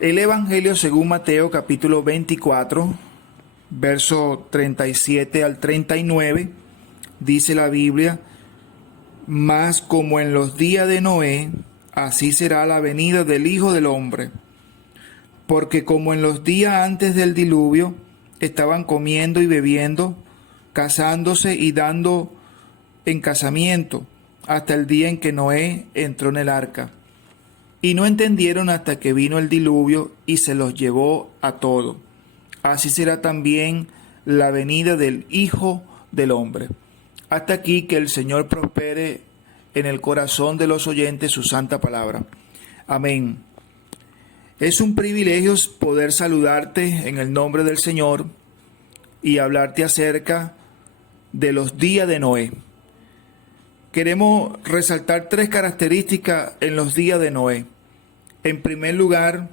El Evangelio según Mateo capítulo 24, verso 37 al 39, dice la Biblia: Mas como en los días de Noé, así será la venida del Hijo del Hombre. Porque como en los días antes del diluvio, estaban comiendo y bebiendo, casándose y dando en casamiento, hasta el día en que Noé entró en el arca. Y no entendieron hasta que vino el diluvio y se los llevó a todos. Así será también la venida del Hijo del Hombre. Hasta aquí, que el Señor prospere en el corazón de los oyentes su santa palabra. Amén. Es un privilegio poder saludarte en el nombre del Señor y hablarte acerca de los días de Noé. Queremos resaltar tres características en los días de Noé. En primer lugar,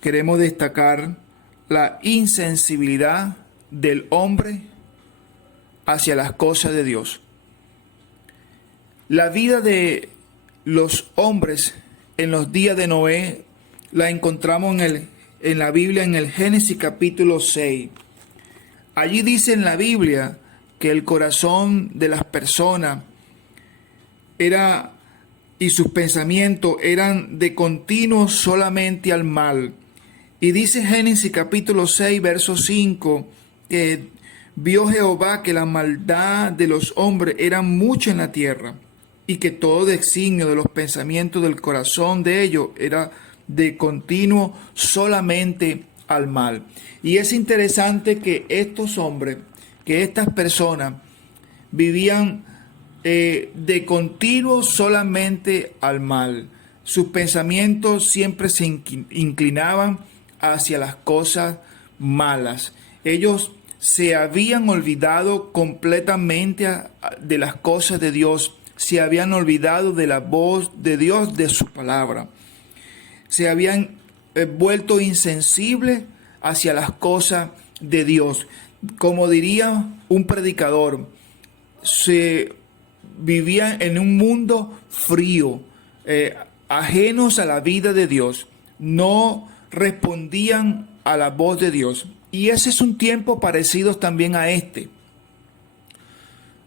queremos destacar la insensibilidad del hombre hacia las cosas de Dios. La vida de los hombres en los días de Noé la encontramos en la Biblia, en el Génesis capítulo 6. Allí dice en la Biblia que el corazón de las personas y sus pensamientos eran de continuo solamente al mal. Y dice Génesis capítulo 6, verso 5, que vio Jehová que la maldad de los hombres era mucha en la tierra, y que todo designio de los pensamientos del corazón de ellos era de continuo solamente al mal. Y es interesante que estos hombres, que estas personas vivían de continuo solamente al mal. Sus pensamientos siempre se inclinaban hacia las cosas malas. Ellos se habían olvidado completamente de las cosas de Dios, se habían olvidado de la voz de Dios, de su palabra. Se habían vuelto insensibles hacia las cosas de Dios. Como diría un predicador, se vivían en un mundo frío, ajenos a la vida de Dios. No respondían a la voz de Dios. Y ese es un tiempo parecido también a este.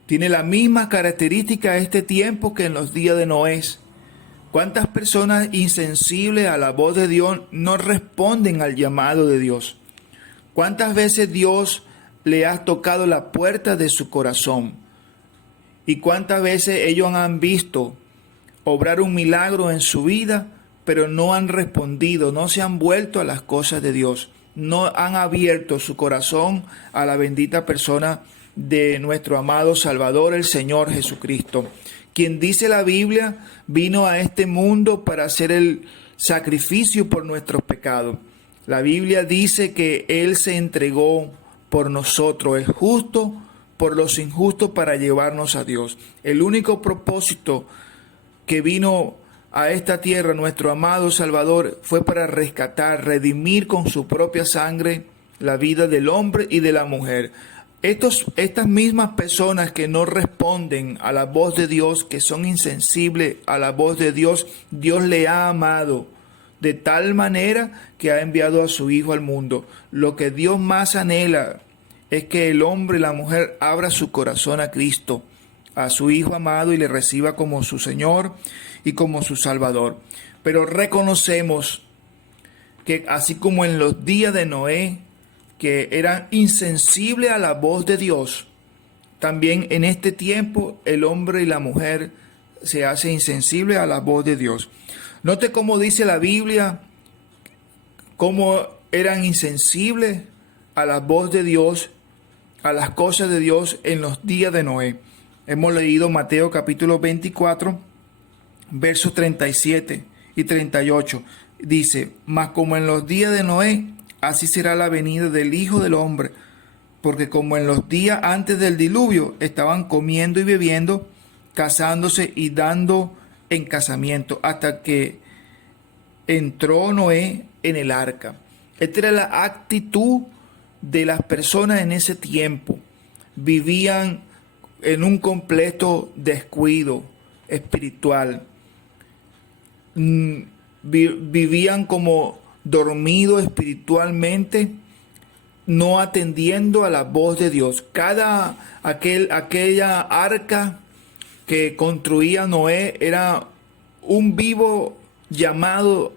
Tiene la misma característica este tiempo que en los días de Noé. ¿Cuántas personas insensibles a la voz de Dios no responden al llamado de Dios? ¿Cuántas veces Dios le ha tocado la puerta de su corazón? ¿Y cuántas veces ellos han visto obrar un milagro en su vida, pero no han respondido, no se han vuelto a las cosas de Dios, no han abierto su corazón a la bendita persona de nuestro amado Salvador, el Señor Jesucristo, quien, dice la Biblia, vino a este mundo para hacer el sacrificio por nuestros pecados? La Biblia dice que Él se entregó por nosotros, el justo por los injustos, para llevarnos a Dios. El único propósito que vino a esta tierra nuestro amado Salvador fue para rescatar, redimir con su propia sangre la vida del hombre y de la mujer. Estas mismas personas que no responden a la voz de Dios, que son insensibles a la voz de Dios, Dios le ha amado de tal manera que ha enviado a su Hijo al mundo. Lo que Dios más anhela es que el hombre y la mujer abra su corazón a Cristo, a su Hijo amado, y le reciba como su Señor y como su Salvador. Pero reconocemos que así como en los días de Noé, que eran insensibles a la voz de Dios, también en este tiempo el hombre y la mujer se hacen insensibles a la voz de Dios. Note cómo dice la Biblia, cómo eran insensibles a la voz de Dios, a las cosas de Dios en los días de Noé. Hemos leído Mateo capítulo 24, versos 37 y 38. Dice: Mas como en los días de Noé, así será la venida del Hijo del Hombre. Porque como en los días antes del diluvio, estaban comiendo y bebiendo, casándose y dando en casamiento, hasta que entró Noé en el arca. Esta era la actitud de las personas en ese tiempo. Vivían en un completo descuido espiritual. Vivían como dormido espiritualmente, no atendiendo a la voz de Dios. Aquella arca que construía Noé era un vivo llamado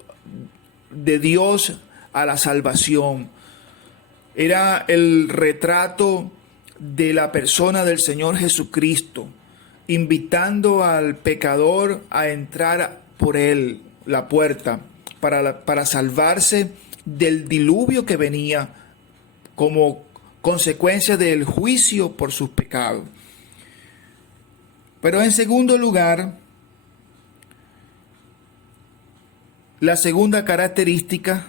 de Dios a la salvación. Era el retrato de la persona del Señor Jesucristo, invitando al pecador a entrar por él, la puerta, para salvarse del diluvio que venía como consecuencia del juicio por sus pecados. Pero en segundo lugar, la segunda característica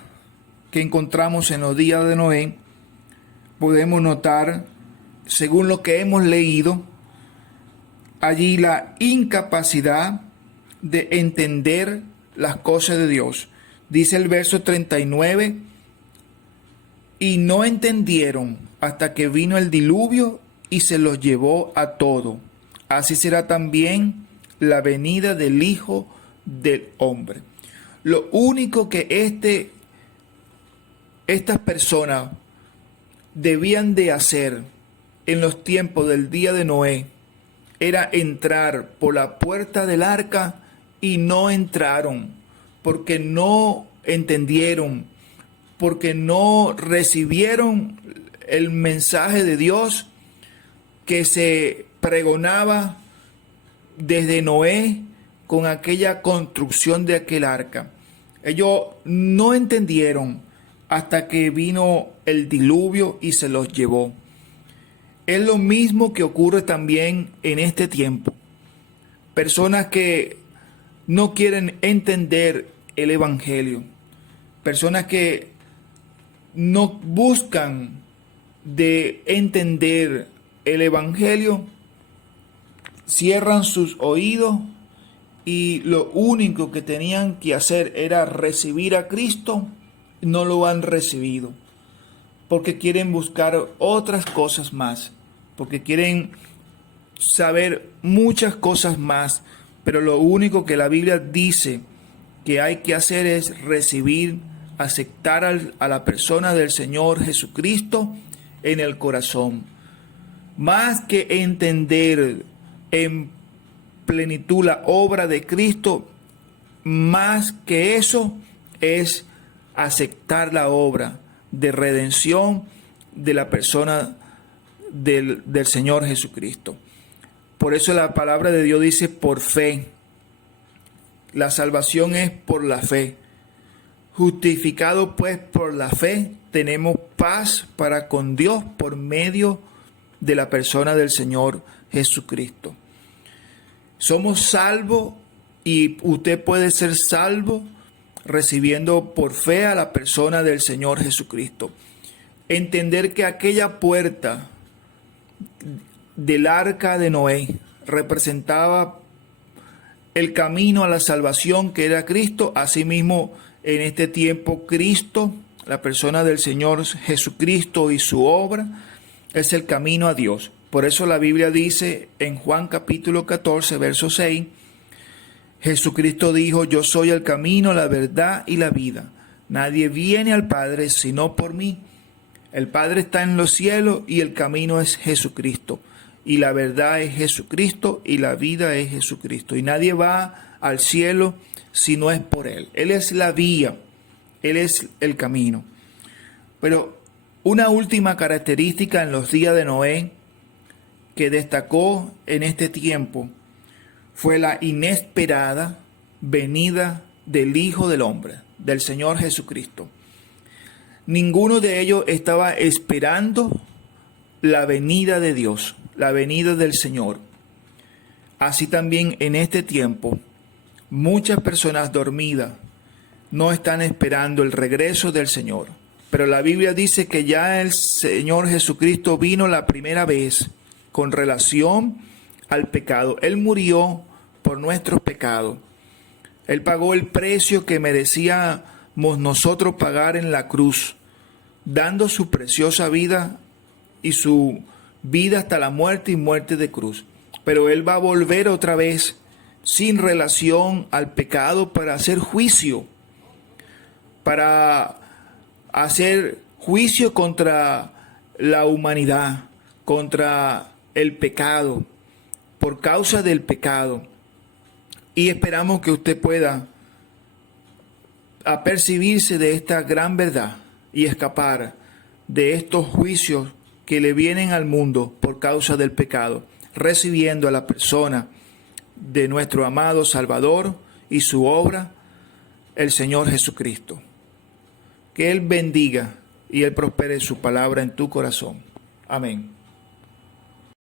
que encontramos en los días de Noé, podemos notar, según lo que hemos leído, allí la incapacidad de entender las cosas de Dios. Dice el verso 39, y no entendieron hasta que vino el diluvio y se los llevó a todo. Así será también la venida del Hijo del Hombre. Lo único que estas personas debían de hacer en los tiempos del día de Noé era entrar por la puerta del arca, y no entraron porque no entendieron, porque no recibieron el mensaje de Dios que se pregonaba desde Noé con aquella construcción de aquel arca. Ellos no entendieron hasta que vino el diluvio y se los llevó. Es lo mismo que ocurre también en este tiempo. Personas que no quieren entender el Evangelio. Personas que no buscan de entender el Evangelio, cierran sus oídos y lo único que tenían que hacer era recibir a Cristo. No lo han recibido porque quieren buscar otras cosas más, porque quieren saber muchas cosas más, pero lo único que la Biblia dice que hay que hacer es recibir, aceptar a la persona del Señor Jesucristo en el corazón. Más que entender en plenitud la obra de Cristo, más que eso es aceptar la obra de redención de la persona del Señor Jesucristo. Por eso la palabra de Dios dice por fe. La salvación es por la fe. Justificado pues por la fe, tenemos paz para con Dios por medio de la persona del Señor Jesucristo. Somos salvos y usted puede ser salvo recibiendo por fe a la persona del Señor Jesucristo. Entender que aquella puerta del arca de Noé representaba el camino a la salvación que era Cristo. Asimismo, en este tiempo Cristo, la persona del Señor Jesucristo y su obra, es el camino a Dios. Por eso la Biblia dice en Juan capítulo 14, verso 6, Jesucristo dijo: yo soy el camino, la verdad y la vida. Nadie viene al Padre sino por mí. El Padre está en los cielos y el camino es Jesucristo. Y la verdad es Jesucristo y la vida es Jesucristo. Y nadie va al cielo si no es por Él. Él es la vía, Él es el camino. Pero una última característica en los días de Noé que destacó en este tiempo fue la inesperada venida del Hijo del Hombre, del Señor Jesucristo. Ninguno de ellos estaba esperando la venida de Dios, la venida del Señor. Así también en este tiempo, muchas personas dormidas no están esperando el regreso del Señor. Pero la Biblia dice que ya el Señor Jesucristo vino la primera vez con relación al pecado. Él murió por nuestros pecados. Él pagó el precio que merecíamos nosotros pagar en la cruz, dando su preciosa vida y su vida hasta la muerte y muerte de cruz. Pero Él va a volver otra vez sin relación al pecado para hacer juicio. para hacer juicio contra la humanidad, contra el pecado, por causa del pecado. Y esperamos que usted pueda apercibirse de esta gran verdad y escapar de estos juicios que le vienen al mundo por causa del pecado, recibiendo a la persona de nuestro amado Salvador y su obra, el Señor Jesucristo. Que Él bendiga y Él prospere su palabra en tu corazón. Amén.